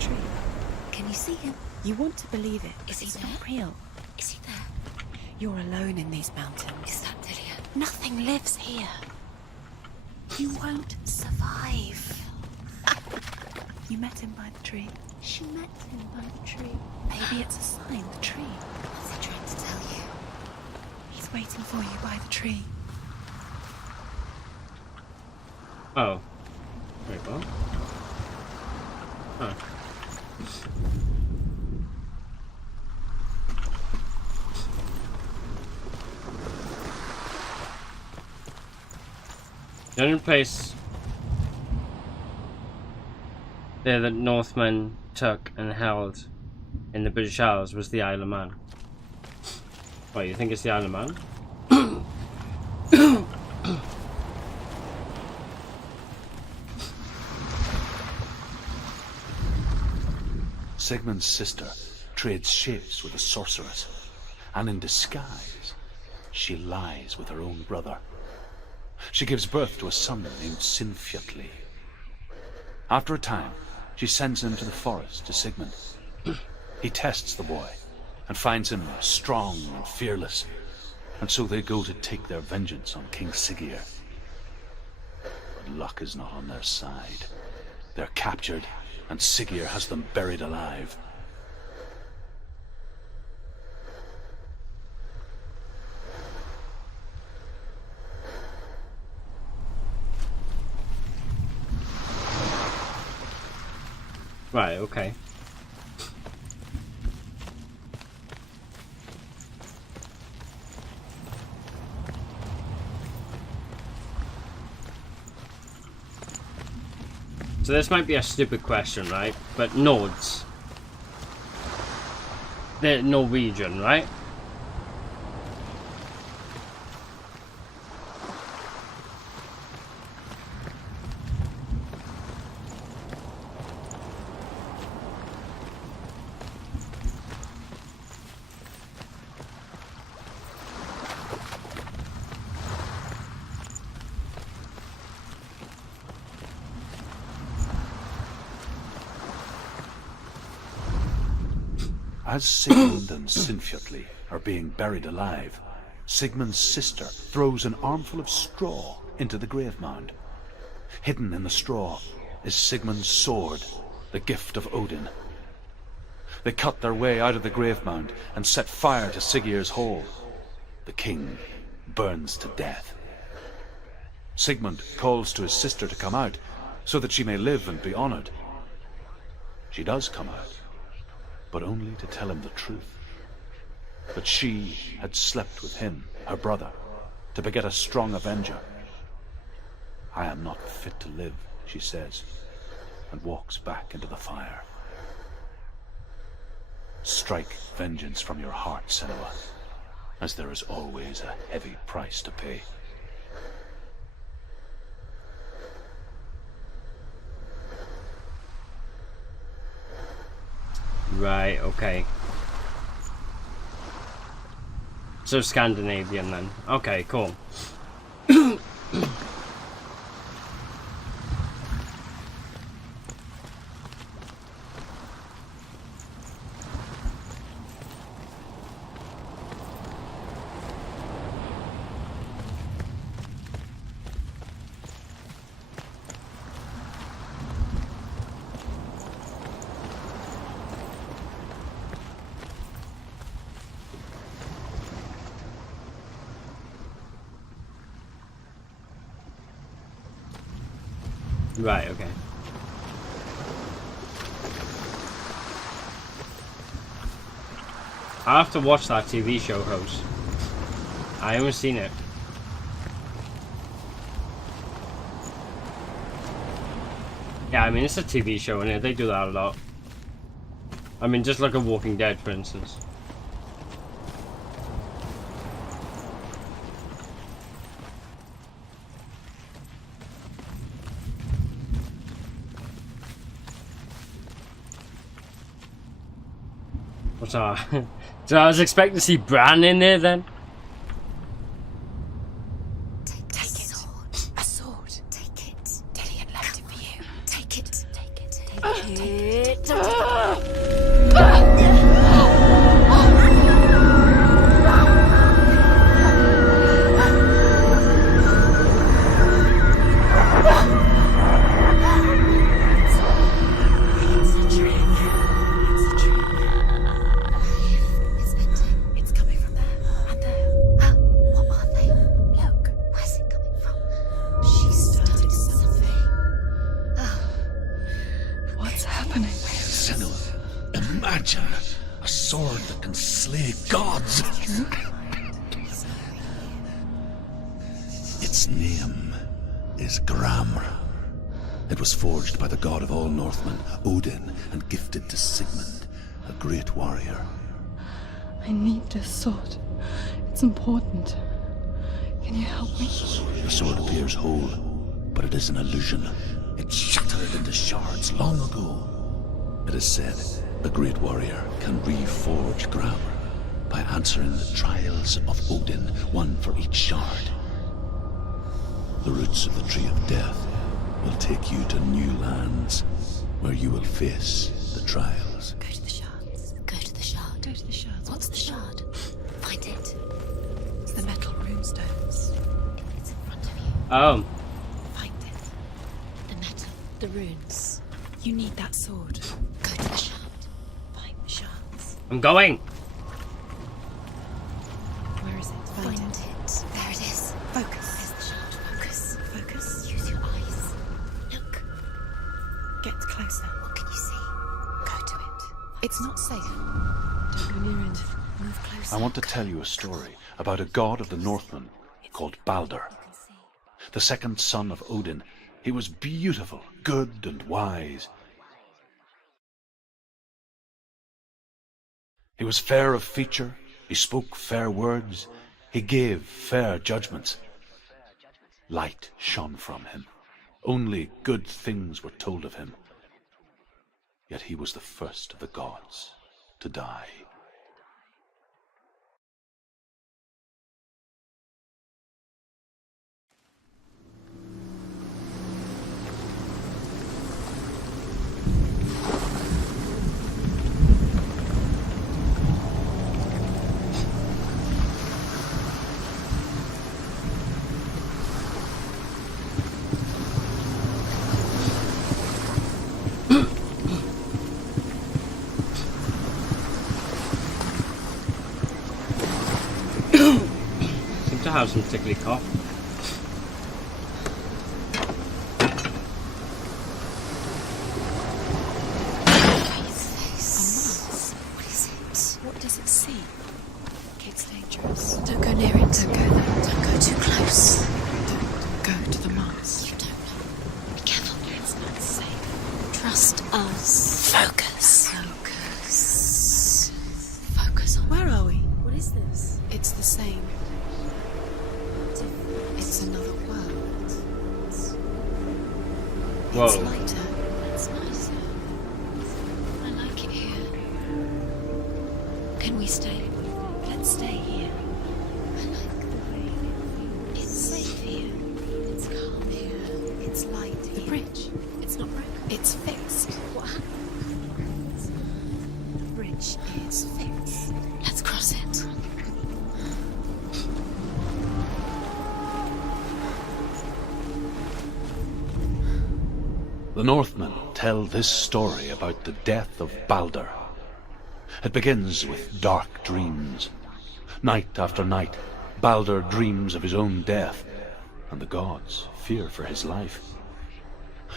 Tree. Can you see him? You want to believe it, but he's not real. Is he there? You're alone in these mountains. Is that Lilia? Nothing lives here. You won't survive. You met him by the tree. She met him by the tree. Maybe it's a sign, the tree. What's he trying to tell you? He's waiting for you by the tree. Oh. Wait, what? Huh. The only place there that Northmen took and held in the British Isles was the Isle of Man. What, you think it's the Isle of Man? Sigmund's sister trades shapes with a sorceress, and in disguise, she lies with her own brother. She gives birth to a son named Sinfjotli. After a time, she sends him to the forest to Sigmund. He tests the boy and finds him strong and fearless, and so they go to take their vengeance on King Siggeir. But luck is not on their side. They're captured, and Siggeir has them buried alive. Right, okay. So this might be a stupid question, right? But Nords, they're Norwegian, right? As Sigmund and Sinfjotli are being buried alive, Sigmund's sister throws an armful of straw into the grave mound. Hidden in the straw is Sigmund's sword, the gift of Odin. They cut their way out of the grave mound and set fire to Siggeir's hall. The king burns to death. Sigmund calls to his sister to come out so that she may live and be honored. She does come out, but only to tell him the truth. That she had slept with him, her brother, to beget a strong avenger. I am not fit to live, she says, and walks back into the fire. Strike vengeance from your heart, Senua, as there is always a heavy price to pay. Right, okay. So Scandinavian then. Okay, cool. Right, okay. I have to watch that TV show, host. I haven't seen it. Yeah, I mean, it's a TV show, and they do that a lot. I mean, just look at Walking Dead, for instance. What's that? So I was expecting to see Bran in there then. Take a sword. A sword. It's coming from there and there. What are they? Look, Where's it coming from? She started started something. something. What's happening? Senua, imagine a sword that can slay gods. Its name is Gramr. It was forged by the god of all Northmen, Odin, and gifted to Sigmund, a great warrior. I need this sword. It's important. Can you help me? The sword appears whole, but it is an illusion. It shattered into shards long ago. It is said a great warrior can reforge Gramr by answering the trials of Odin, one for each shard. The roots of the Tree of Death will take you to new lands where you will face the trials. Go to the shards. Go to the shard. Go to the shards. What's the shard? Find it. It's the metal runestones. It's in front of you. Oh, Find it. The metal. The runes. You need that sword. Go to the shard. Find the shards. I'm going. Where is it? Find Find it. it. There it is. Focus. There's the shard. Focus. Focus. Use your eyes. Look. Get closer. What can you see? Go to it. It's not safe. Don't go near it. Move closer. I want to tell you a story about a god of the Northmen called Balder. The second son of Odin. He was beautiful, good, and wise. He was fair of feature, he spoke fair words, he gave fair judgments. Light shone from him. Only good things were told of him. Yet he was the first of the gods to die. Seem to have some tickly cough. What is it? What does it see? It's dangerous. Don't go near it. Don't go there. Don't go too close. Don't go to the mask. You don't know. Be careful. It's not safe. Trust us. Focus. Focus. Focus on. Where are we? What is this? It's the same. It's another world. Whoa. It's lighter. It's nicer. I like it here. Can we stay? Let's stay here. I like the way it feels. It's safe here. It's calm here. It's light here. The bridge. It's not broken. It's fixed. What happened? The bridge is fixed. Let's cross it. The Northmen tell this story about the death of Balder. It begins with dark dreams. Night after night, Balder dreams of his own death, and the gods fear for his life.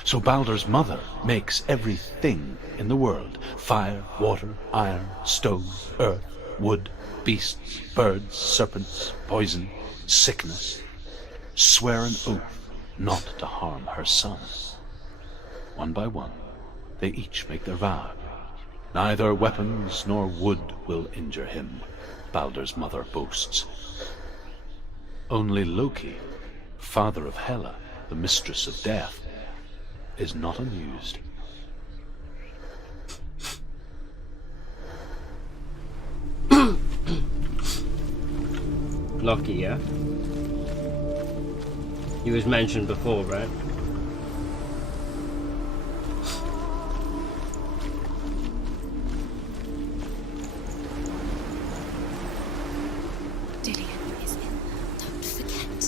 So Balder's mother makes everything in the world: fire, water, iron, stone, earth, wood, beasts, birds, serpents, poison, sickness, swear an oath not to harm her son. One by one, they each make their vow. Neither weapons nor wood will injure him, Balder's mother boasts. Only Loki, father of Hela, the mistress of death, is not amused. Loki, yeah? He was mentioned before, right?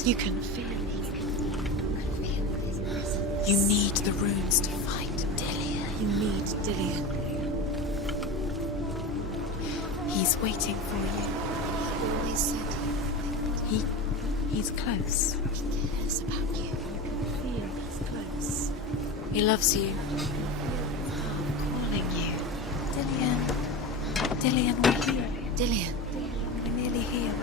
presence. You can feel it. You need the runes to fight Dillian. You need Dillian. He's waiting for you. He always said he's close. He cares about you. He feels close. He loves you. I'm calling you. Dillian. Dillian, we're here. Dillian. We're nearly here.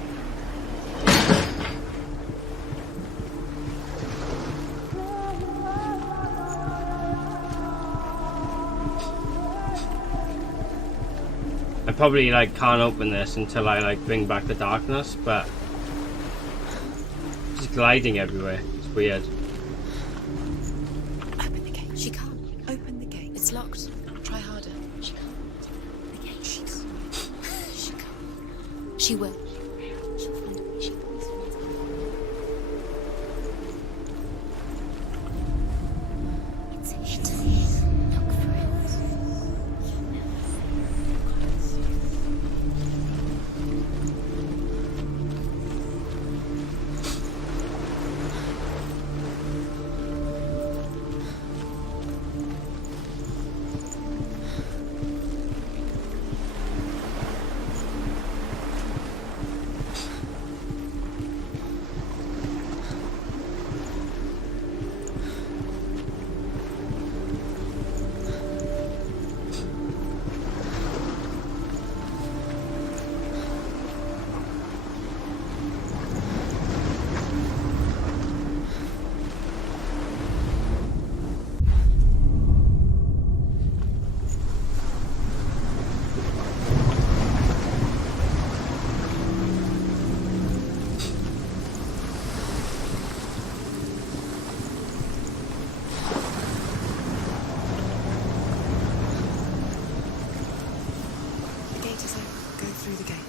I probably like can't open this until I like bring back the darkness, but just gliding everywhere. It's weird. Open the gate. She can't. Open the gate. It's locked. Try harder. She can't. The gate. She can't. She can't. She will. She'll find a way. She will. It's hidden. Look for it.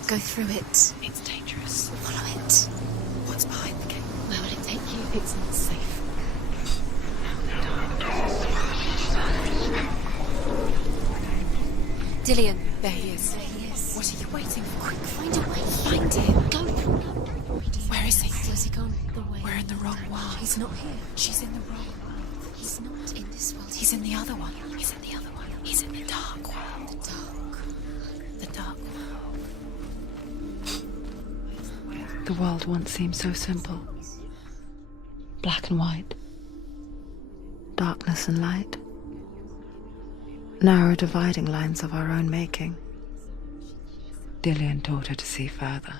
Go through it. It's dangerous. Follow it. What's behind the gate? Where will it take you? It's not safe. Dillian. There he is. There he is. What are you waiting for? Quick, find a way. Find him. Go. Where is he? Where's he gone? The way. We're in the wrong world. He's not here. She's in the wrong world. He's not in this world. He's in the other one. He's in the other one. He's in the dark world. The dark. The dark world. The world once seemed so simple. Black and white. Darkness and light. Narrow dividing lines of our own making. Dillian taught her to see further.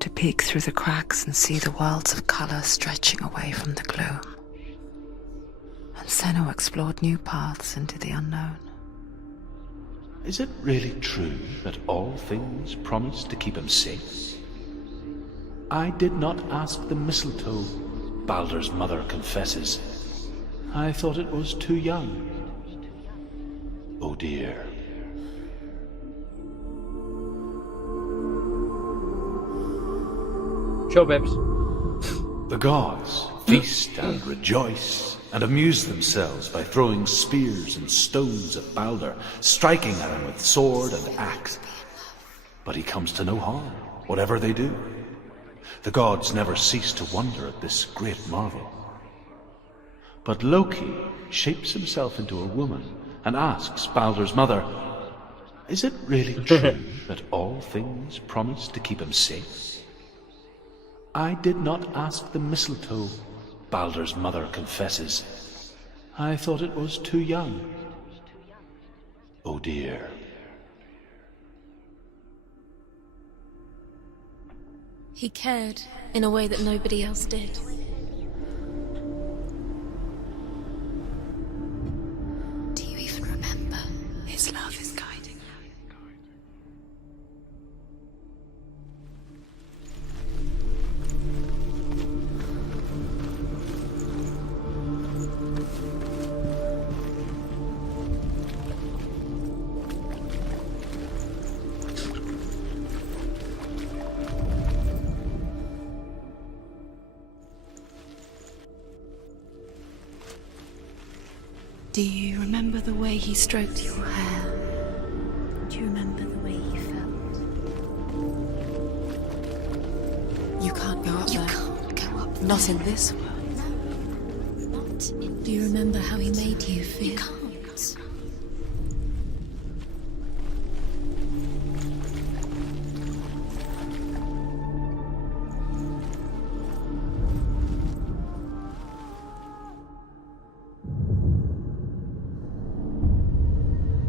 To peek through the cracks and see the worlds of color stretching away from the gloom. And Senna explored new paths into the unknown. Is it really true that all things promise to keep him safe? I did not ask the mistletoe, Baldur's mother confesses. I thought it was too young. Oh dear. Sure, babes. The gods feast and rejoice and amuse themselves by throwing spears and stones at Baldur, striking at him with sword and axe. But he comes to no harm, whatever they do. The gods never cease to wonder at this great marvel. But Loki shapes himself into a woman and asks Baldur's mother, is it really true that all things promise to keep him safe? I did not ask the mistletoe, Baldur's mother confesses. I thought it was too young. Oh dear. He cared in a way that nobody else did. Do you even remember? His love is guiding you. Do you remember the way he stroked your hair? Do you remember the way he felt? You can't go up there. You can't Not in this world. Not in Do you remember how he made you feel? You can't.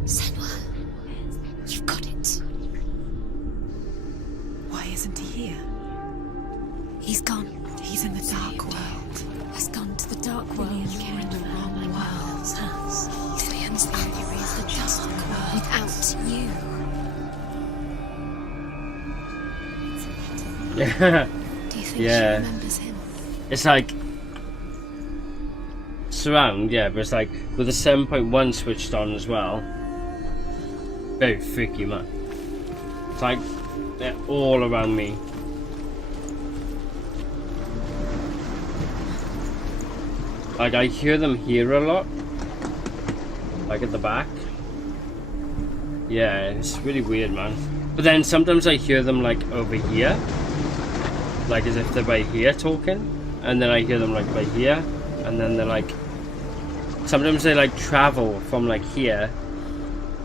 Senua, you've got it. Why isn't he here? He's gone. He's in the dark world. He's gone to the dark world. You're in the wrong world. He ends the dark world without you. Yeah. Do you think Yeah. she remembers him? It's like surround, yeah, but it's like with the 7.1 switched on as well. Very freaky, man. It's like they're all around me. Like I hear them here a lot. Like at the back. Yeah, it's really weird, man. But then sometimes I hear them like over here. Like as if they're by here talking. And then I hear them like by here. And then they're like... Sometimes they like travel from like here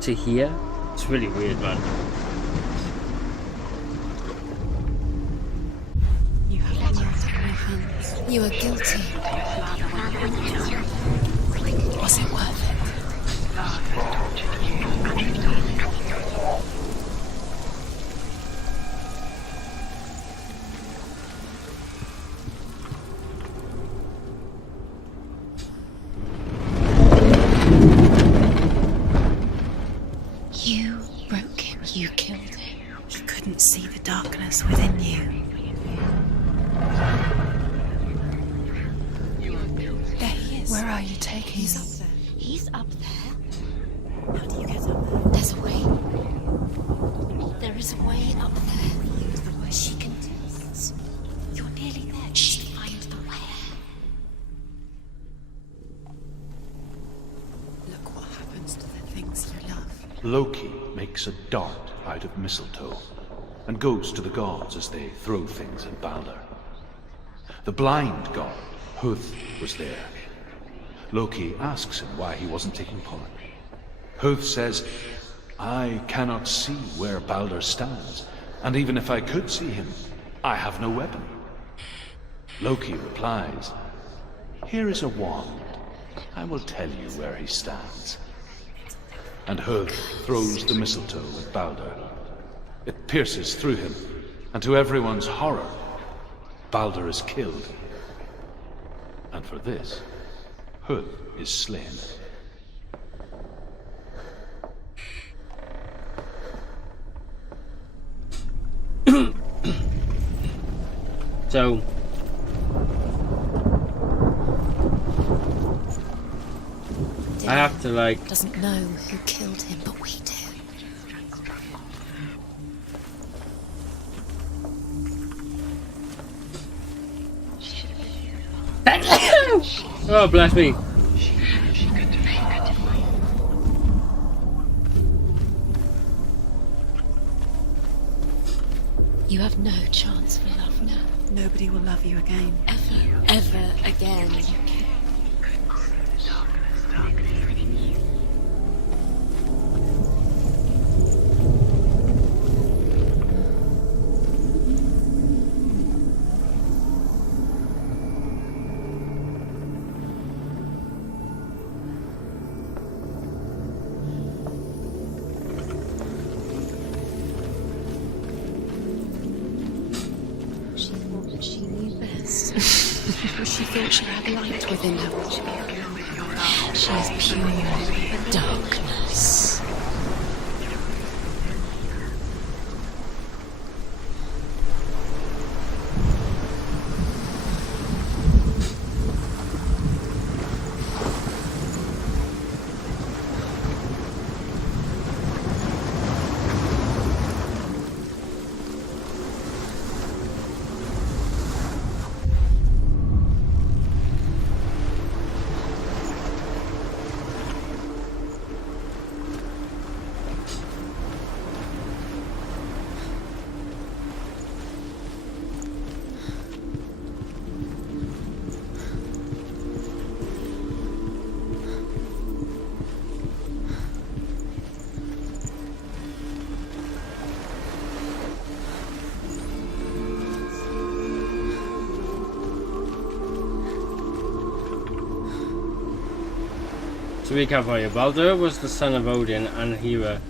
to here. It's really weird, man. You have blood on your hands. You are guilty. Was it worth it? You broke him. You killed him. You couldn't see the darkness within you. There he is. Where are you taking He's him? up there. He's up there. How do you get up there? There's a way. There is a way up there. She can do it. You're nearly there. Just find the way. Look what happens to the things you love. Loki makes a dart out of mistletoe and goes to the gods as they throw things at Balder. The blind god, Huth, was there. Loki asks him why he wasn't taking part. Huth says, I cannot see where Balder stands, and even if I could see him, I have no weapon. Loki replies, here is a wand. I will tell you where he stands. And Huth throws the mistletoe at Balder. It pierces through him, and to everyone's horror, Balder is killed. And for this, Huth is slain. So I have to like Doesn't know who killed him, but we do. oh bless me. You have no chance for love now. Nobody will love you again. Ever again. She thought she knew best. She thought she had light within her. She is pure darkness. To recap for you, Baldur was the son of Odin and Hera.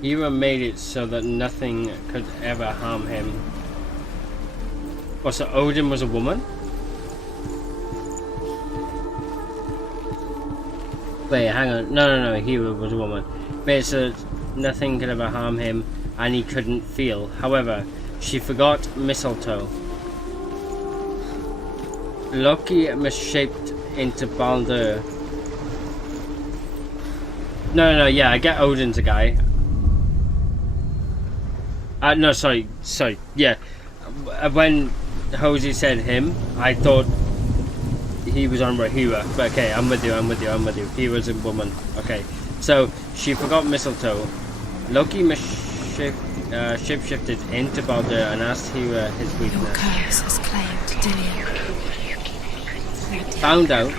Hera made it so that nothing could ever harm him. Oh, so Odin was a woman? Wait, hang on. No, Hera was a woman. Made it so that nothing could ever harm him and he couldn't feel. However, she forgot mistletoe. Loki misshaped into Baldur. No, yeah, I get Odin's a guy. No, sorry, yeah. When Hosey said him, I thought he was on Hera. But okay, I'm with you. He was a woman. Okay, so she forgot mistletoe. Loki shapeshifted into Baldur and asked Hera his Your weakness. curse has claimed Dillian. Found out,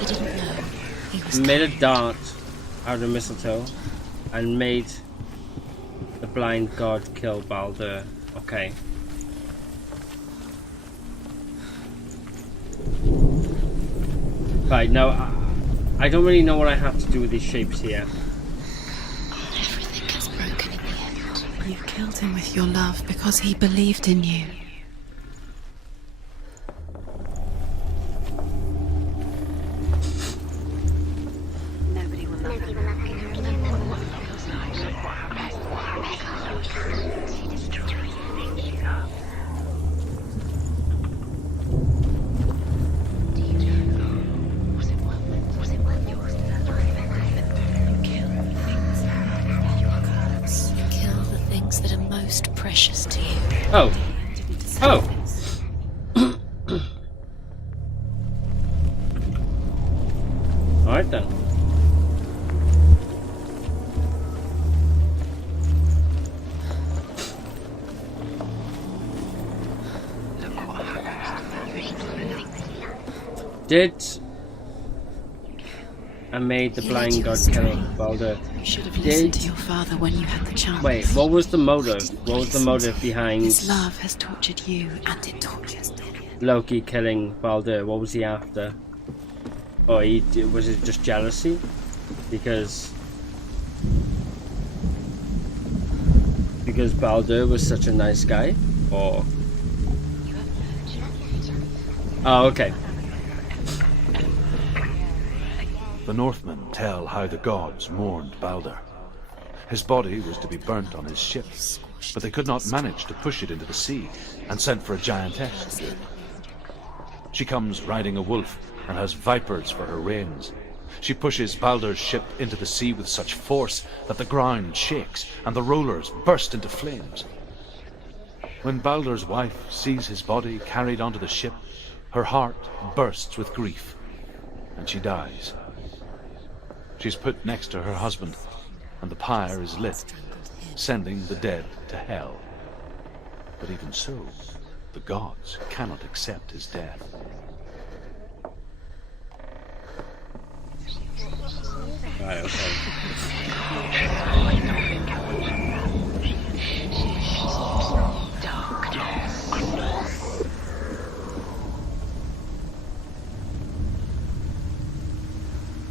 He didn't know. He was made a dart out of mistletoe, and made the blind god kill Baldur. Okay. Right, now, I don't really know what I have to do with these shapes here. Everything gets broken in the end. You killed him with your love because he believed in you. Nobody will love her. Kill the things that are most precious to you. Oh! Oh! Alright then. Did I made the blind god kill Baldur? You should have listened to your father when you had the chance. Wait, what was the motive? What was the motive behind His love has tortured you, and it tortures Dillian. Loki killing Baldur? What was he after? Or was it just jealousy? Because Baldur was such a nice guy? Or... Oh, okay. The Northmen tell how the gods mourned Baldur. His body was to be burnt on his ship, but they could not manage to push it into the sea, and sent for a giantess to do it. She comes riding a wolf and has vipers for her reins. She pushes Baldur's ship into the sea with such force that the ground shakes and the rollers burst into flames. When Baldur's wife sees his body carried onto the ship, her heart bursts with grief, and she dies. She's put next to her husband, and the pyre is lit, sending the dead to hell. But even so, the gods cannot accept his death. Right, okay.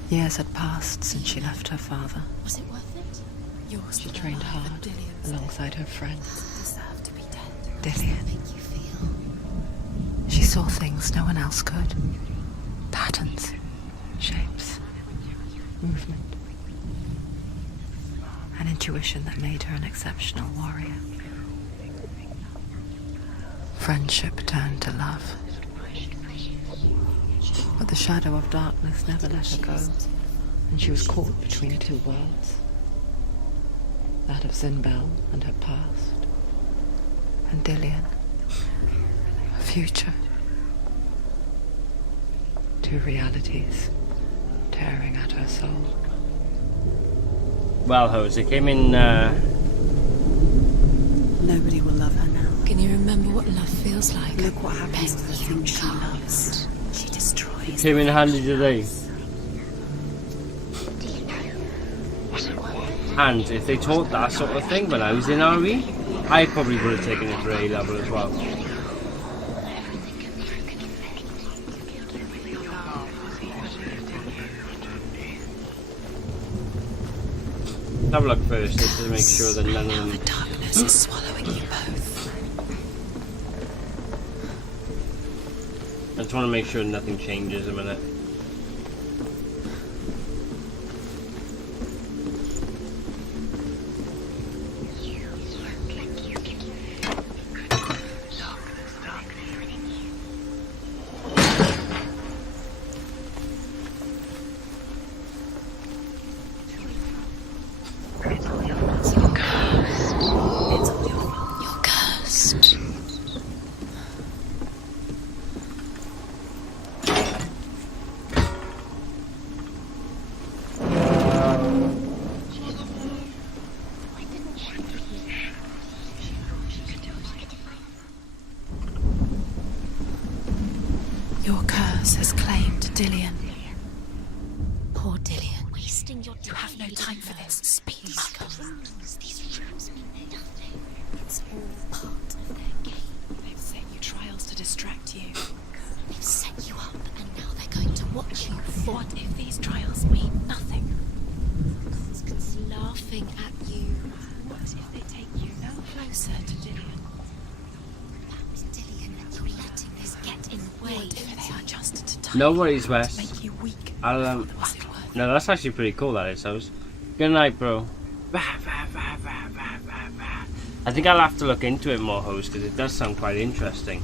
Years had passed since she left her father. Was it worth it? Yours She trained hard alongside her friends. deserve to be dead. Dillian. Make you feel. She saw things no one else could. Patterns, shapes, movement. An intuition that made her an exceptional warrior. Friendship turned to love. But the shadow of darkness never let her go, and she was caught between two worlds. That of Zinbel and her past, and Dillian, her future. Two realities tearing at her soul. Well, Jose came in, Nobody will love her now. Can you remember what love feels like? Look what happens to the Begging things she loves. She destroys. came in handy today. And if they taught that sort of thing when I was in RE, I probably would have taken it for A level as well. have a look first, just to make sure that none of them... The darkness is swallowing you both. I just want to make sure nothing changes a minute. You're cursed. Your curse has claimed Dillian. Poor Dillian. Wasting your time. You have no time for this. Speak. These rooms mean nothing. It's all part of their game. They've set you trials to distract you. They've set you up, and now they're going to watch you fall. What if these trials mean nothing? God's laughing at you. What if they take you no closer to Dillian? Perhaps Dillian, you're letting this get in the way. What if they are just to touch No worries, to Wes. make you weak? I'll, Was it worth no, that's actually pretty cool, that is. Good night, bro. I think I'll have to look into it more, host, because it does sound quite interesting.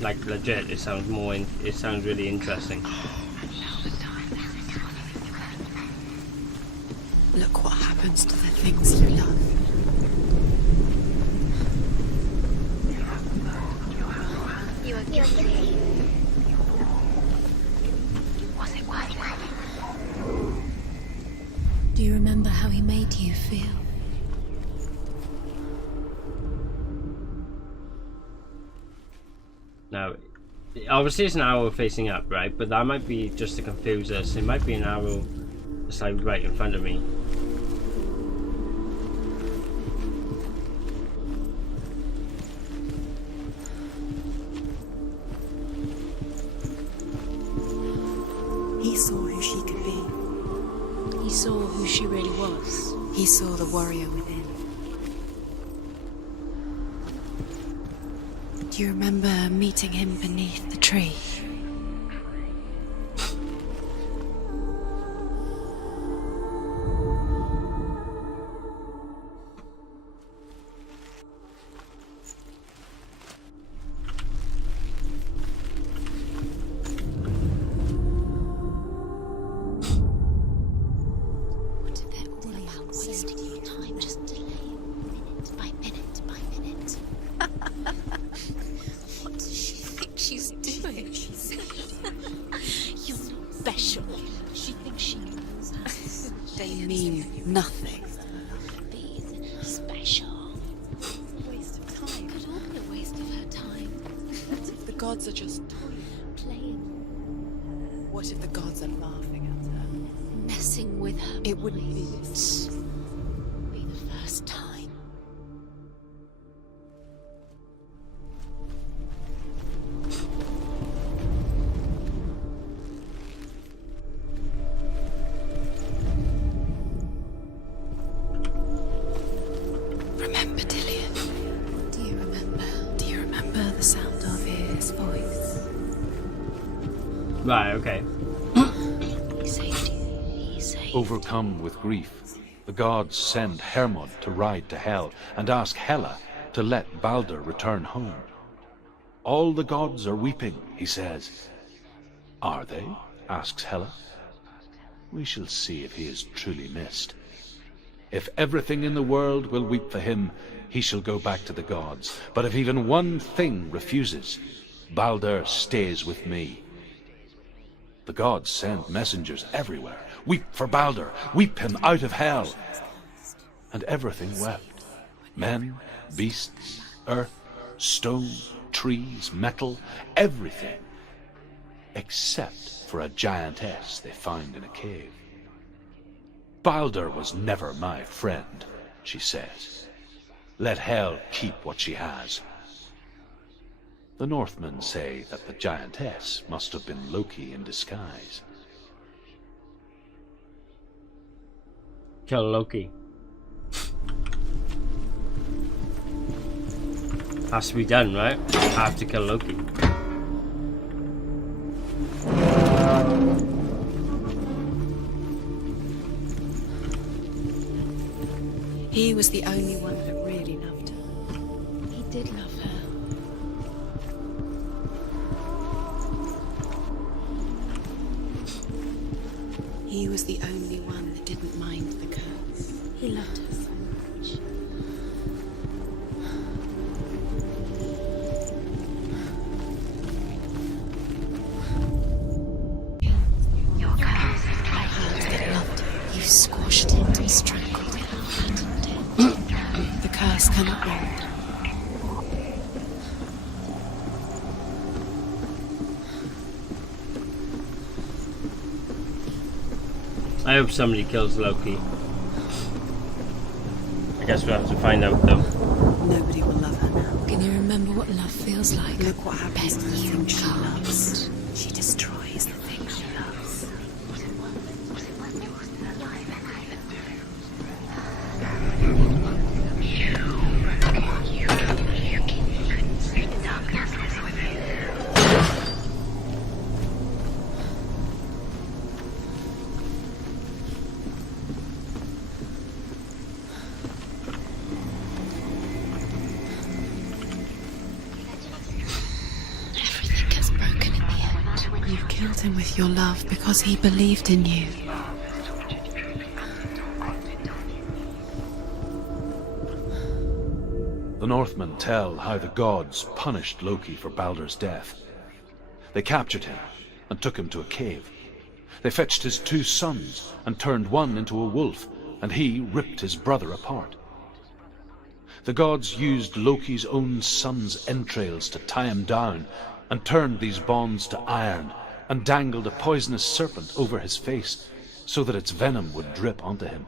Like, legit, it sounds really interesting. Look what happens to the things you love. You are guilty. Was it worth it? Do you remember how he made you feel? Now, obviously it's an arrow facing up, right? But that might be just to confuse us. It might be an arrow that's like right in front of me. He saw who she could be. He saw who she really was. He saw the warrior within. Do you remember meeting him beneath the tree? What if they're all about wasting your time, just delaying minute by minute by minute? What does she think she's doing? You're not special. She thinks she knows us. They mean nothing. Being special. Waste of time. Could all be a waste of her time. What if the gods are just Playing, What if the gods are laughing at her? messing with her. It wouldn't be this. Be the first time. Remember Dillian? Do you remember? Do you remember the sound of his voice? Right, okay. He saved you. He saved you. Overcome with grief, the gods send Hermod to ride to Hell and ask Hela to let Balder return home. All the gods are weeping, he says. Are they? Asks Hela. We shall see if he is truly missed. If everything in the world will weep for him, he shall go back to the gods. But if even one thing refuses, Balder stays with me. The gods send messengers everywhere. Weep for Balder, weep him out of Hell. And everything wept. Men, beasts, earth, stone, trees, metal, everything. Except for a giantess they find in a cave. Balder was never my friend, she says. Let Hel keep what she has. The Northmen say that the giantess must have been Loki in disguise. Kill Loki. Has to be done, right? I have to kill Loki. He was the only one that really loved her. He did love her. He was the only one that didn't mind the curse. He loved her so much. Your curse is like Heart that loved her. you squashed it and strangled it and flattened it. The curse cannot end. I hope somebody kills Loki. I guess we'll have to find out though. Nobody will love her now. Can you remember what love feels like? Look what happens to the You thing she can't. loves. She destroys the thing she loves. Everything gets broken in the end. You killed him with your love because he believed in you. The Northmen tell how the gods punished Loki for Baldur's death. They captured him and took him to a cave. They fetched his 2 sons and turned one into a wolf, and he ripped his brother apart. The gods used Loki's own son's entrails to tie him down and turned these bonds to iron and dangled a poisonous serpent over his face so that its venom would drip onto him.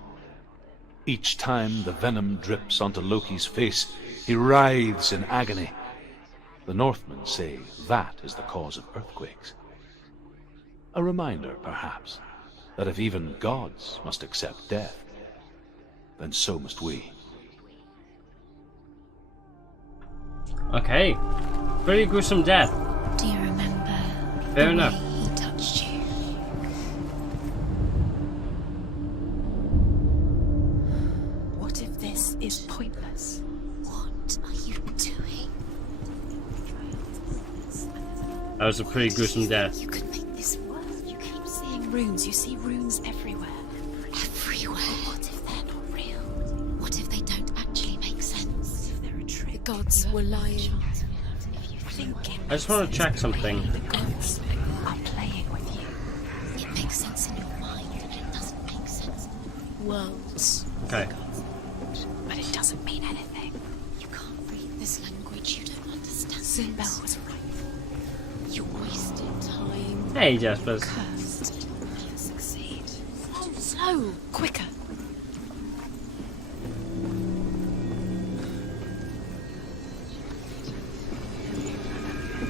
Each time the venom drips onto Loki's face, he writhes in agony. The Northmen say that is the cause of earthquakes. A reminder, perhaps, that if even gods must accept death, then so must we. Okay. Very gruesome death. Do you remember Fair the enough. way he touched you? What if this is pointless? What are you doing? That was a pretty gruesome death. You could make this work. You keep seeing runes. You see runes everywhere. Everywhere. What if they're not real? What if they don't actually make sense? They're a trick. The gods were lying. I just want to check something. The gods are playing with you. It makes sense in your mind, and it doesn't make sense. Worlds. Okay. But it doesn't mean anything. You can't read this language. You don't understand. Sinbel was right. You wasted time. Hey, Jaspers. Cursed. You'll succeed. Slow. Quicker.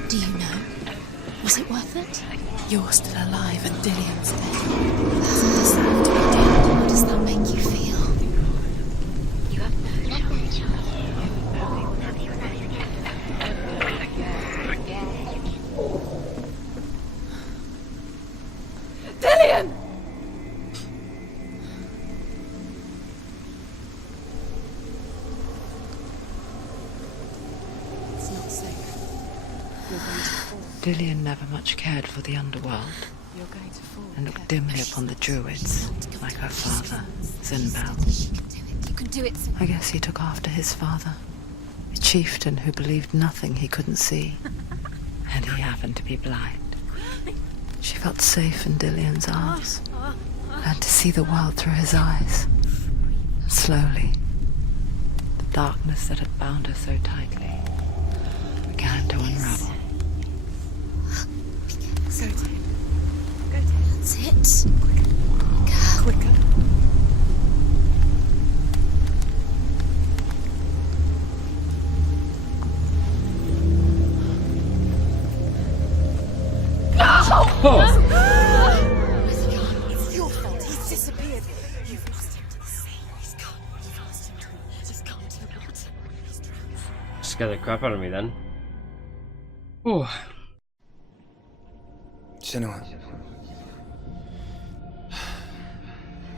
Do you know? Was it worth it? You're still alive and Dillion's dead. Doesn't this have to be done? How does that make you feel? You have no choice. Dillion! It's not safe. You're going to fall. Dillion never much cared for the underworld You're going to fall. and looked dimly upon the druids, like her father, Sinbel. You can do it. You can do it. I guess he took after his father, a chieftain who believed nothing he couldn't see, and he happened to be blind. She felt safe in Dillion's arms, learned to see the world through his eyes. And slowly, the darkness that had bound her so tightly began to unravel. Go to him. That's it. Quicker. Oh! It's your fault. He's disappeared. You've lost him to the scare the crap out of me then. Oh. Senua,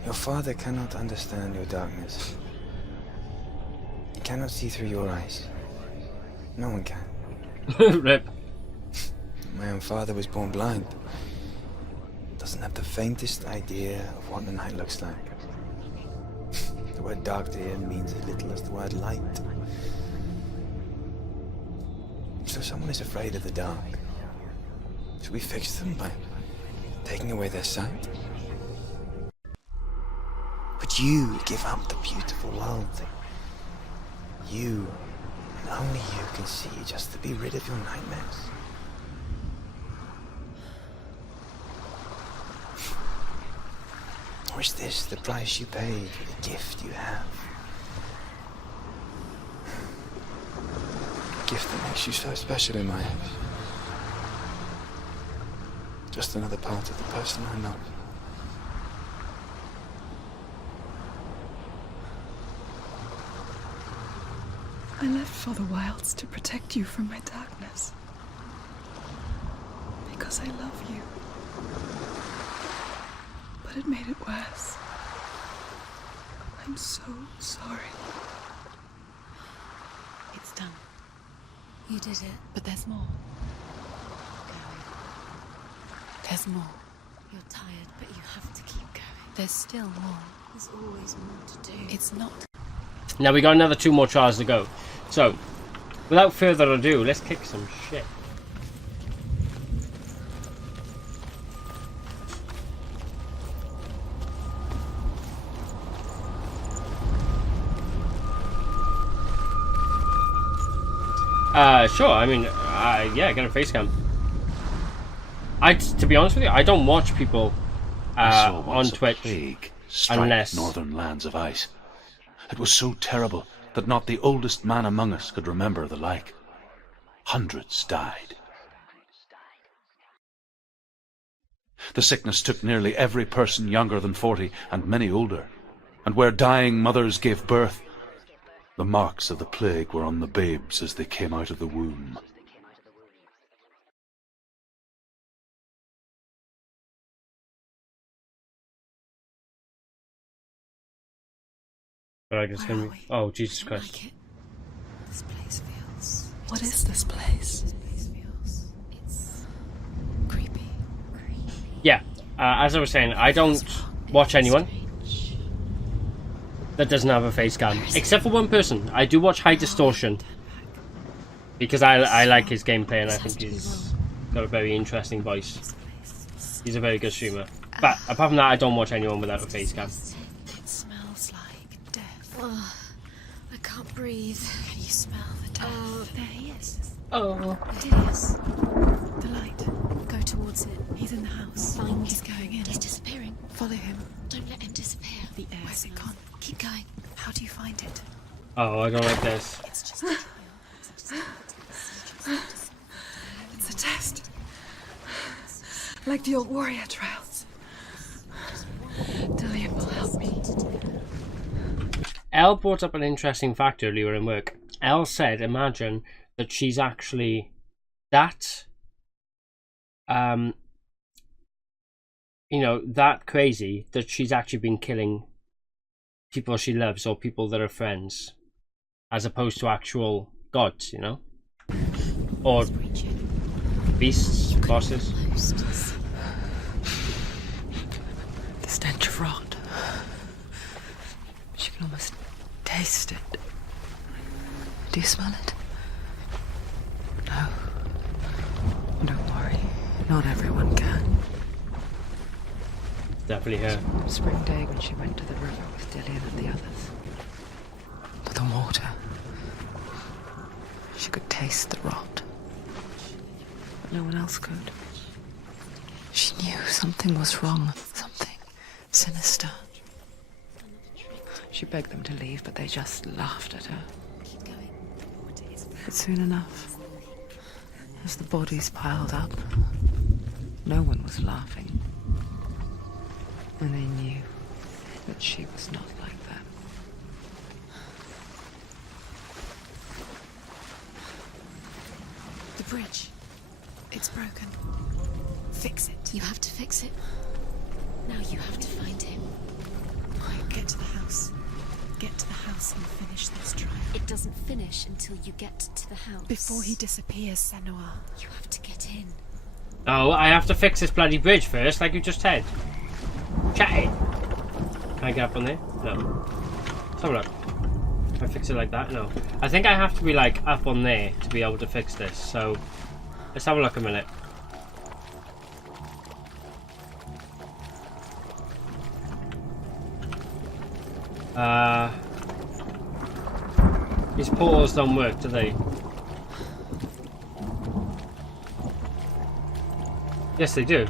your father cannot understand your darkness. He cannot see through your eyes. No one can. Rip. My own father was born blind. Doesn't have the faintest idea of what the night looks like. The word dark to him means as little as the word light. So someone is afraid of the dark. Should we fix them by taking away their sight? Would you give up the beautiful world that you, and only you, can see just to be rid of your nightmares? Or is this the price you paid for the gift you have? A gift that makes you so special in my eyes. Just another part of the person I know. I left for the wilds to protect you from my darkness. Because I love you. But it made it worse. I'm so sorry. It's done. You did it, but there's more. There's more. You're tired, but you have to keep going. There's still more. There's always more to do. It's not. Now we got another 2 more trials to go. So, without further ado, let's kick some shit. Sure. I mean, yeah, get a face cam. To be honest with you, I don't watch people on Twitch Plague strike unless northern lands of ice. It was so terrible that not the oldest man among us could remember the like. Hundreds died. The sickness took nearly every person younger than 40 and many older, and where dying mothers gave birth, the marks of the plague were on the babes as they came out of the womb. Oh, Jesus I Christ. like it. This place feels. What is this place? This place feels. It's creepy. Yeah, as I was saying, I don't watch anyone that doesn't have a face cam, except for one person. I do watch High Distortion because I like his gameplay and I think he's got a very interesting voice. He's a very good streamer. But apart from that, I don't watch anyone without a face cam. It smells like death. Oh, I can't breathe. Can you smell the death? Oh, there he is. Oh. There he is. The light. Go towards it. He's in the house. He's going in. He's disappearing. Follow him. Don't let him disappear. The air. Where's it gone? Keep going. How do you find it? Oh, I don't like this. It's just a trial. It's a test. Like the old warrior trials. Dillian will help me. Elle brought up an interesting fact earlier in work. Elle said, imagine that she's actually that, that crazy that she's actually been killing people she loves or people that are friends, as opposed to actual gods, or beasts, bosses. The stench of rot. She can almost taste it. Do you smell it? No. Don't worry. Not everyone can. Definitely her. Spring day when she went to the river with Dillian and the others. But the water. She could taste the rot. But no one else could. She knew something was wrong. Something sinister. She begged them to leave, but they just laughed at her. But soon enough, as the bodies piled up, no one was laughing. And they knew that she was not like them. bridge. It's broken. Fix it. You have to fix it. Now you have to find him. Quiet, get to the house. Get to the house and finish this trial. It doesn't finish until you get to the house. Before he disappears, Senua. You have to get in. Oh, I have to fix this bloody bridge first, like you just said. Chatty. Can I get up on there? No. Let's have a look. Can I fix it like that? No. I think I have to be like up on there to be able to fix this. So let's have a look a minute. These portals don't work, do they? Yes, they do.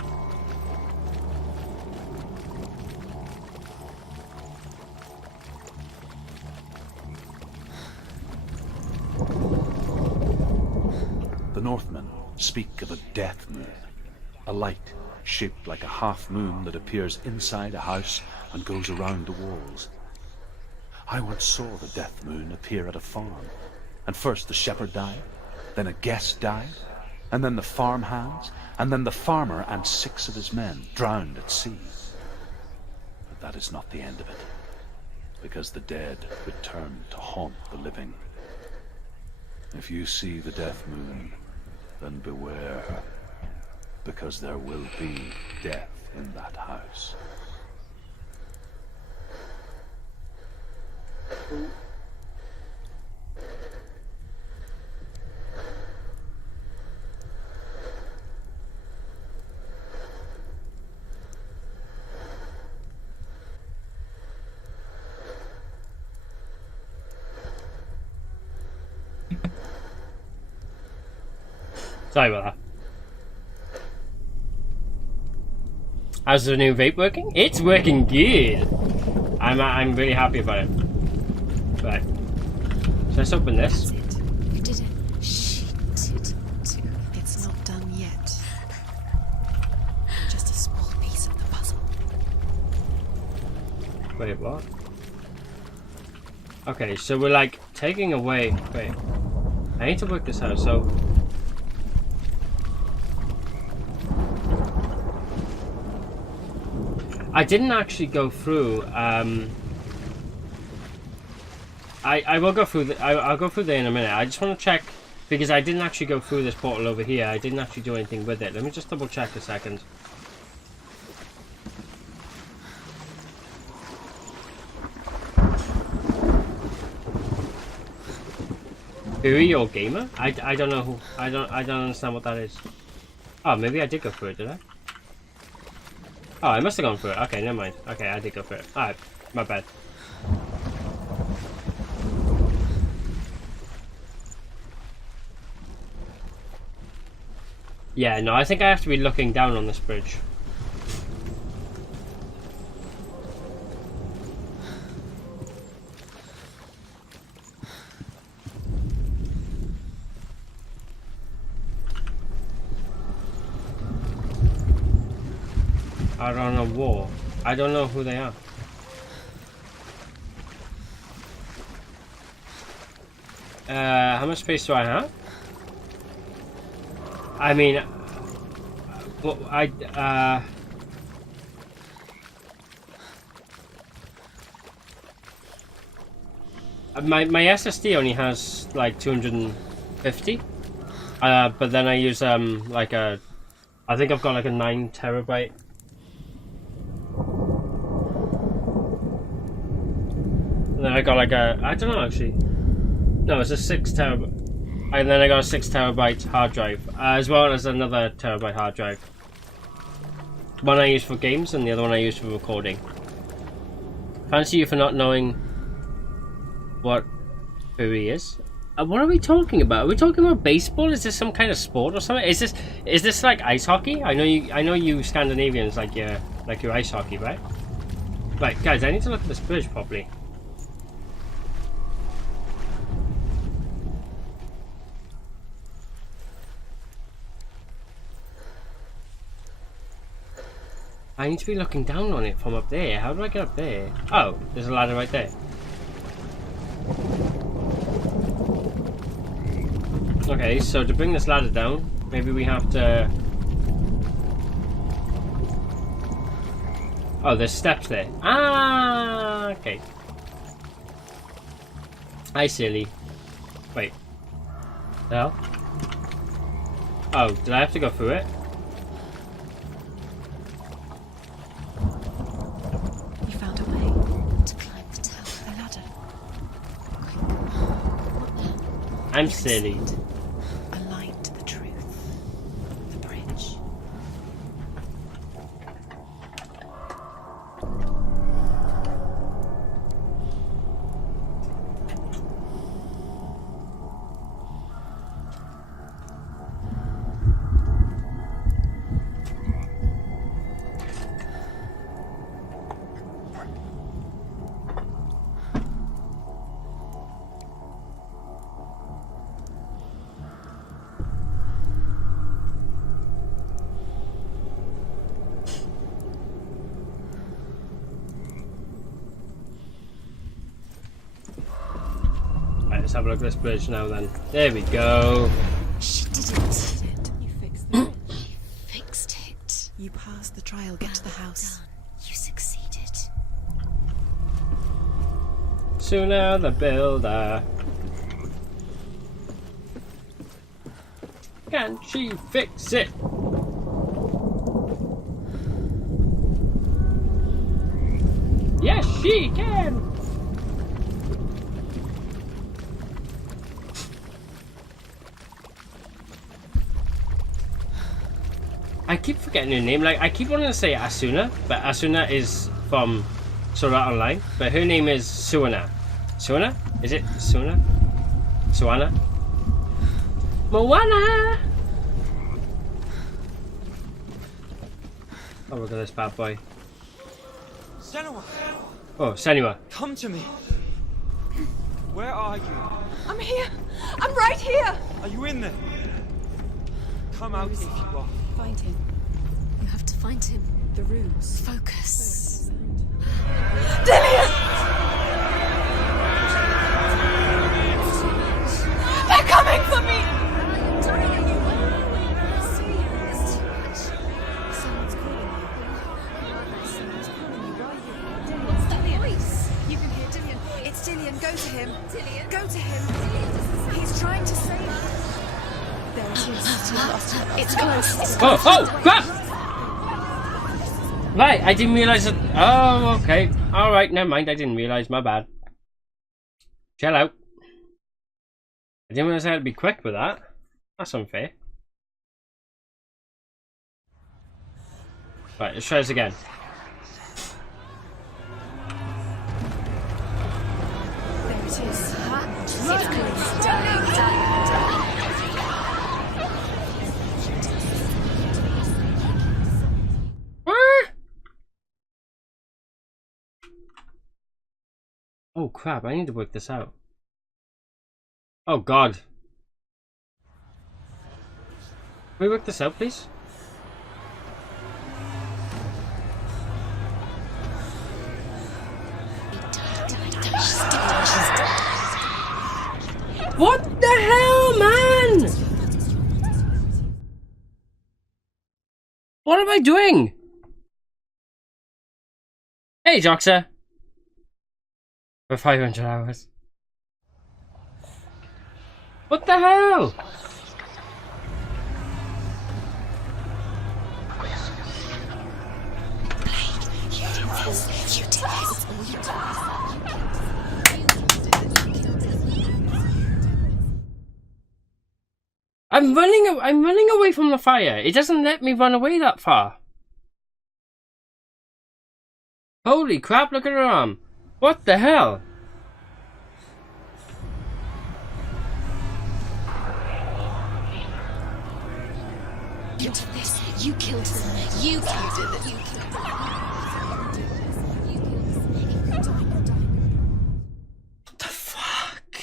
The Northmen speak of a death moon, a light shaped like a half moon that appears inside a house and goes around the walls. I once saw the death moon appear at a farm, and first the shepherd died, then a guest died, and then the farmhands, and then the farmer and 6 of his men drowned at sea. But that is not the end of it, because the dead return to haunt the living. If you see the death moon, then beware, because there will be death in that house. Sorry about that. How's the new vape working? It's working good. I'm really happy about it. Right. So let's open this. That's it. You did it. She did too. It's not done yet. Just a small piece of the puzzle. Wait, what? Okay, so we're like taking away. Wait. I need to work this out. So. I didn't actually go through. I will go through. I'll go through there in a minute. I just want to check because I didn't actually go through this portal over here. I didn't actually do anything with it. Let me just double check a second. Uri or gamer? I don't know who. I don't understand what that is. Oh, maybe I did go through it. Did I? Oh, I must have gone through it. Okay, never mind. Okay, I did go through it. Alright, my bad. Yeah, no, I think I have to be looking down on this bridge. Are on a wall. I don't know who they are. How much space do I have? I mean, well, my SSD only has like 250, but then I use like a, I think I've got like a 9 terabyte. And then I got like a, I don't know actually. No, it's a 6 terabyte. And then I got a 6 terabyte hard drive, as well as another terabyte hard drive. One I use for games and the other one I use for recording. Fancy you for not knowing what Uri is. What are we talking about? Are we talking about baseball? Is this some kind of sport or something? Is this like ice hockey? I know you Scandinavians like your ice hockey, right? Right, guys, I need to look at this bridge properly. I need to be looking down on it from up there. How do I get up there? Oh, there's a ladder right there. Okay, so to bring this ladder down, maybe we have to... Oh, there's steps there. Ah, okay. Hi, silly. Wait. The hell? Oh, did I have to go through it? You found a way to climb the tower, the ladder. I'm silly. Aligned to the truth. The bridge. Right, let's have a look at this bridge now then. There we go. She did it. You fixed the bridge. You fixed it. You passed the trial. Get to the house. Done. You succeeded. Sooner the builder. Can she fix it? Yes, she can. I keep forgetting her name. Like, I keep wanting to say Asuna, but Asuna is from Sword Art Online. But her name is Suana. Suana? Is it Suana? Suana? Moana! Oh, look at this bad boy. Senua, Oh, Senua. come to me. Where are you? I'm here. I'm right here. Are you in there? Come out if you are. Find him. You have to find him. The runes. Focus. Dillian! They're coming for me! Someone's calling you. Someone's calling you. Why are you? What's that voice? You can hear Dillian. It's Dillian. Go to him. Dillian. Go to him. He's trying to save you. There it is. You lost her. It's close. It's close. Oh, crap! Right, I didn't realise that. Oh, okay. Alright, never mind. I didn't realise. My bad. Chill out. I didn't realise I had to be quick with that. That's unfair. Right, let's try this again. There it is. It's close. Oh crap, I need to work this out. Oh god. Can we work this out, please? What the hell, man? What am I doing? Hey, Joxer. For 500 hours. What the hell? I'm running away from the fire. It doesn't let me run away that far. Holy crap, look at her arm. What the hell? You did this. You killed them. You killed them. You killed them. What the fuck?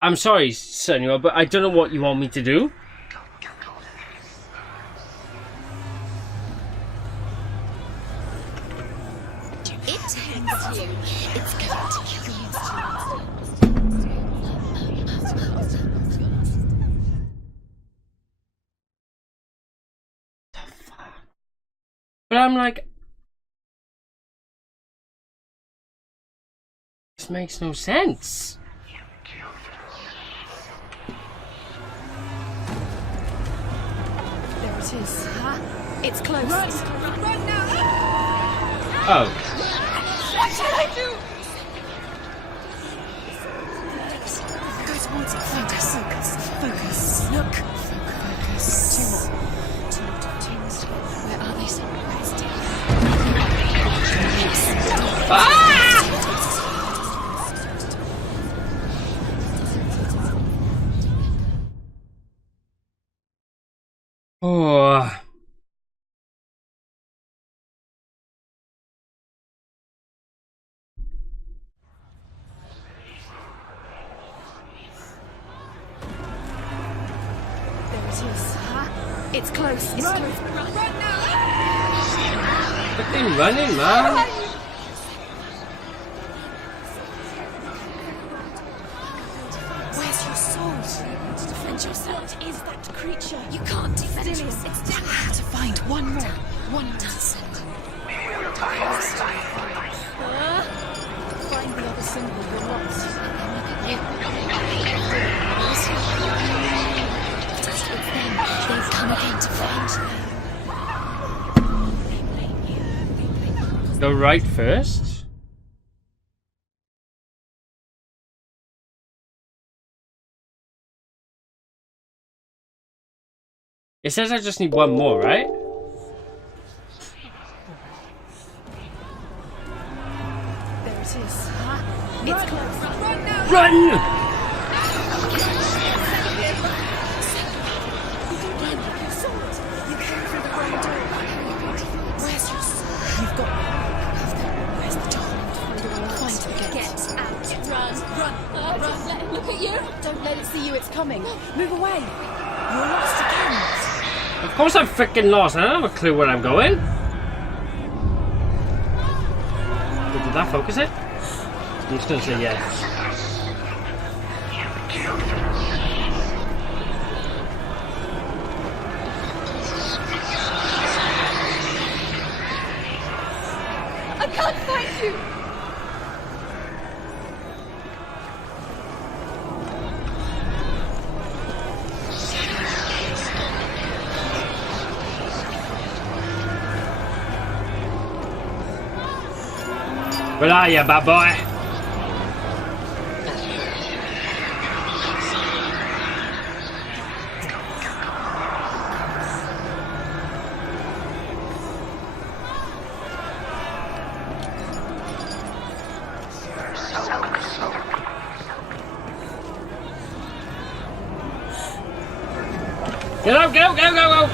I'm sorry, Senua, but I don't know what you want me to do. It takes But I'm like, this makes no sense. There it is. Huh? It's close. Run! Run now! Oh. What should I do? Go towards it. Focus. Focus. Look. Focus. Two more. Where are they? Oh. There it is. Huh? It's close. It's Run! close. Run! Run now! Fucking running, man. Where's your sword? Defend yourself. What is that creature? You can't defend yourself. It's I have to find one more. One more. Find the other symbol. You're lost. It's them. They've come again to find you. Go right first. It says I just need one more, right? There it is. Huh? It's close. Run now! Run! You came through the wrong door. Where's your sword? You've got one. Where's the door? Find it again. Get out. Run. Run. Run. Let it look at you. Don't let it see you. It's coming. Move away. You're lost again. Of course I'm freaking lost. I don't have a clue where I'm going. Did that focus it? I'm just gonna say yes. I can't find you. Where are you, bad boy? Get out, get out, get out, get out!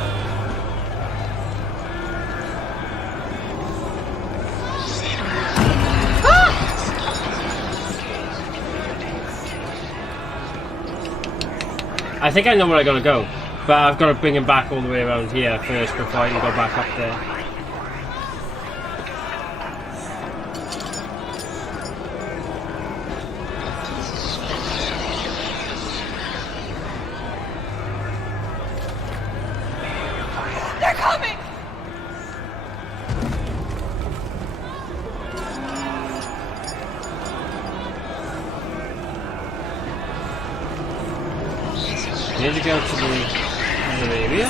I think I know where I gotta go, but I've got to bring him back all the way around here first before I can go back up there. They're coming. Need to go to the other area.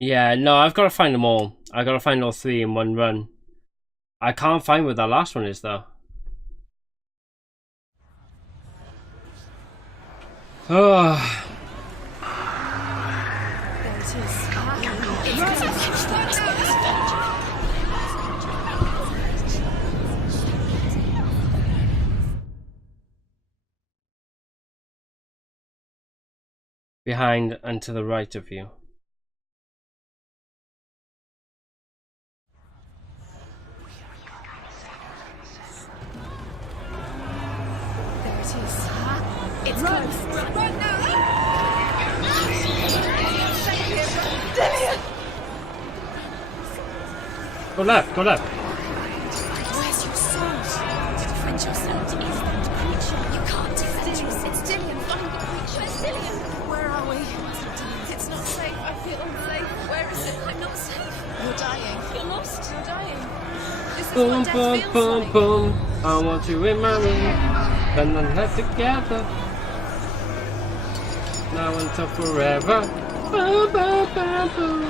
Yeah, no, I've got to find them all. I've got to find all three in one run. I can't find where that last one is, though. Oh. There it is. Behind and to the right of you. There it is. It's close. Run now! Go left, go left. Where's your sword? Defend yourself. Is that creature? creature. You can't do that. Dillian. It's Dillian. Find the creature. Where's Dillian? Where are we? It's not safe. I feel unsafe. Where is it? I'm not safe. You're dying. You're lost. You're dying. This is Boom, what death boom, feels boom, like. boom. I want you in my room. Then I'm left together. Now until forever. Boom, boom, boom, boom.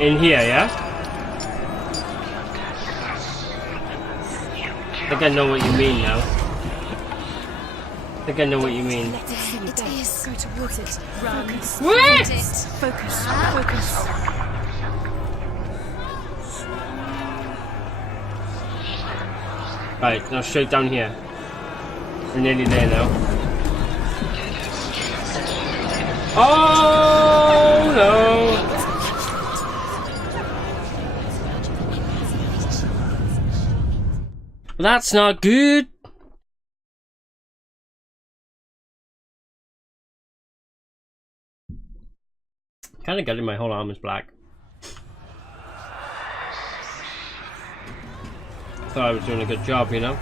In here, yeah? I think I know what you mean now. I think I know what you mean. It is. Go towards it. Run. What? Focus. Focus. Right, now straight down here. We're nearly there now. Oh no! That's not good. Kind of gutted my whole arm is black. Thought I was doing a good job, you know.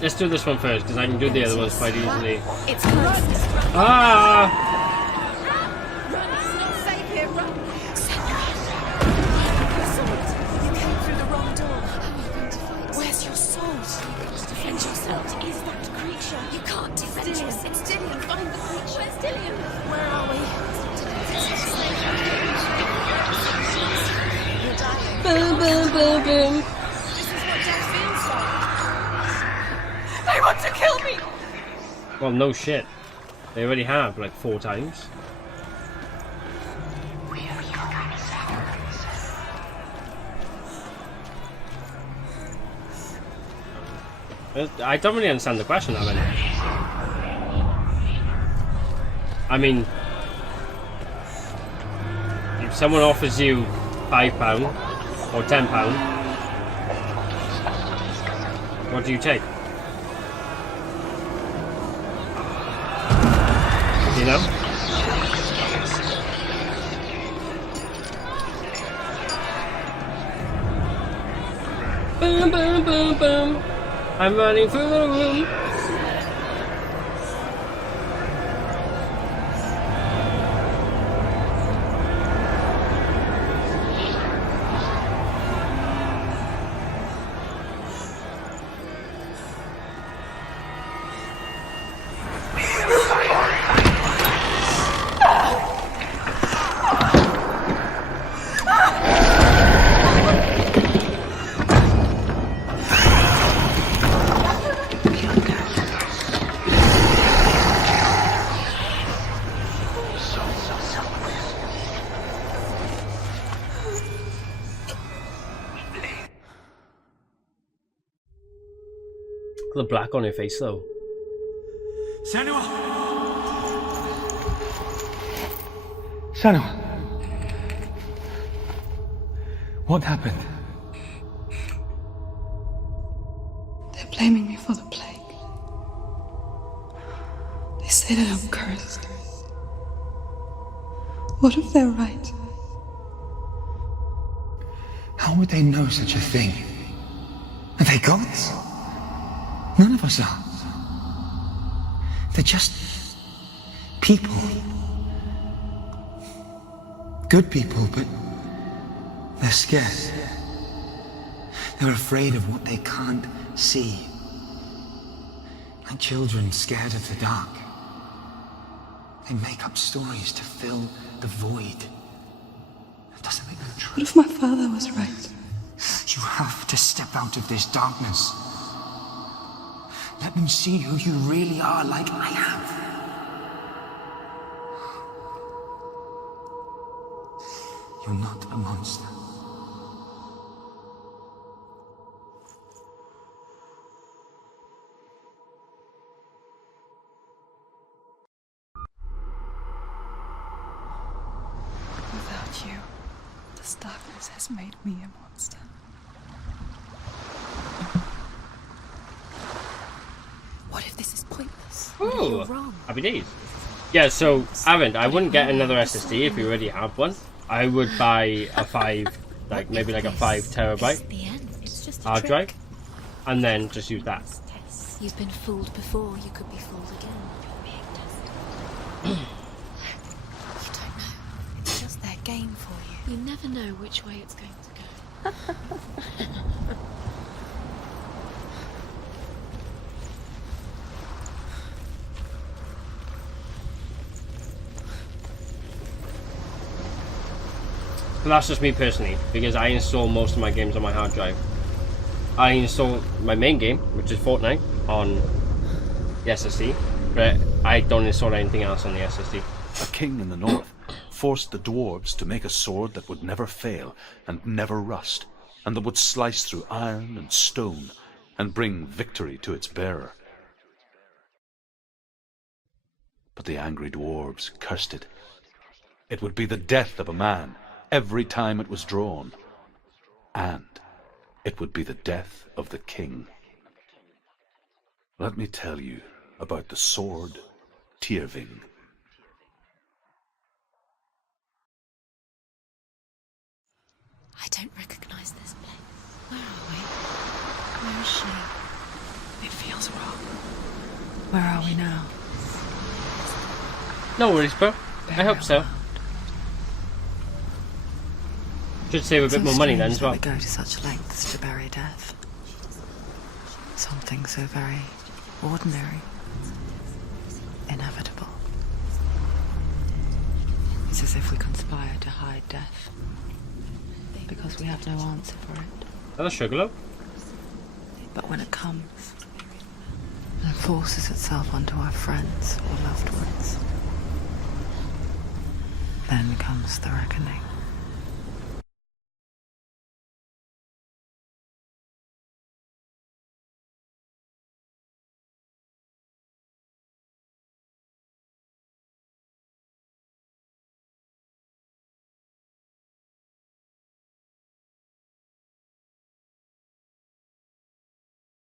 Let's do this one first, because I can do the other ones quite easily. It's close. Ah! Run. It's not safe here. Run. Your sword. You came through the wrong door. How are you going to fight? Where's your sword? Defend yourself. What is that creature? You can't defend yourself. It's Dillian. Find the creature. Where's Dillian? Where are we? You're dying. Boom, boom, boom, boom. This is what death feels like. They want to kill me. Well, no shit. They already have, like, 4 times. I don't really understand the question, I mean. I mean, if someone offers you £5 or £10, what do you take? You know? Boom, boom, boom, boom. I'm running through the room. The black on her face though. Senua! Senua! What happened? They're blaming me for the plague. They say that I'm cursed. What if they're right? How would they know such a thing? Are they gods? None of us are. They're just people. Good people, but they're scared. They're afraid of what they can't see. Like children scared of the dark. They make up stories to fill the void. That doesn't make them true. What if my father was right? You have to step out of this darkness. Let them see who you really are, like I have. You're not a monster. Without you, this darkness has made me a monster. What if this is pointless? Ooh, You're wrong. happy days. Yeah, so Aaron, I wouldn't get another SSD if you already have one. I would buy a 5 like maybe like a 5 terabyte The end. It's just a hard trick. drive, and then just use that. You've been fooled before, you could be fooled again. You don't know. It's just their game for you. You never know which way it's going to go. But that's just me personally, because I install most of my games on my hard drive. I install my main game, which is Fortnite, on the SSD, but I don't install anything else on the SSD. A king in the north forced the dwarves to make a sword that would never fail and never rust, and that would slice through iron and stone and bring victory to its bearer. But the angry dwarves cursed it. It would be the death of a man every time it was drawn, and it would be the death of the king. Let me tell you about the sword Tyrving. I don't recognize this place. Where are we? Where is she? It feels wrong. Where are we now? No worries, bro. I hope so. Should save a bit more money then as well. We go to such lengths to bury death. Something so very ordinary, inevitable. It's as if we conspire to hide death because we have no answer for it. Another Sugarloaf? But when it comes and forces itself onto our friends or loved ones, then comes the reckoning.